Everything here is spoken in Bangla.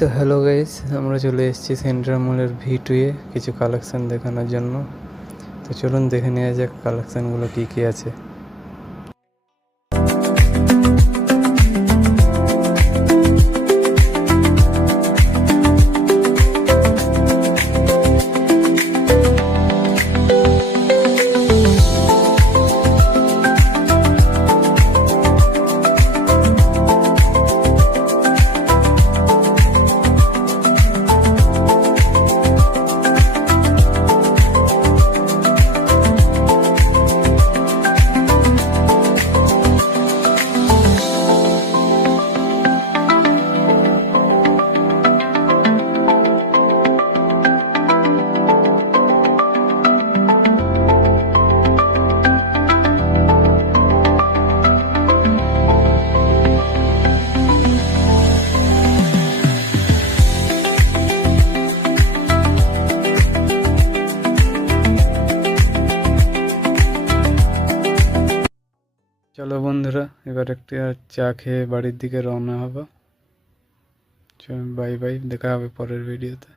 তো হ্যালো গাইস, আমরা চলে এসেছি সেন্ট্রাল মলের V2 কিছু কালেকশন দেখানোর জন্য। তো চলুন দেখে নেওয়া যাক কালেকশনগুলো কী কী আছে। চলো বন্ধুরা, এবার একটা চা খেয়ে বাড়ির দিকে রওনা হবো। বাই বাই, দেখা হবে পরের ভিডিওতে।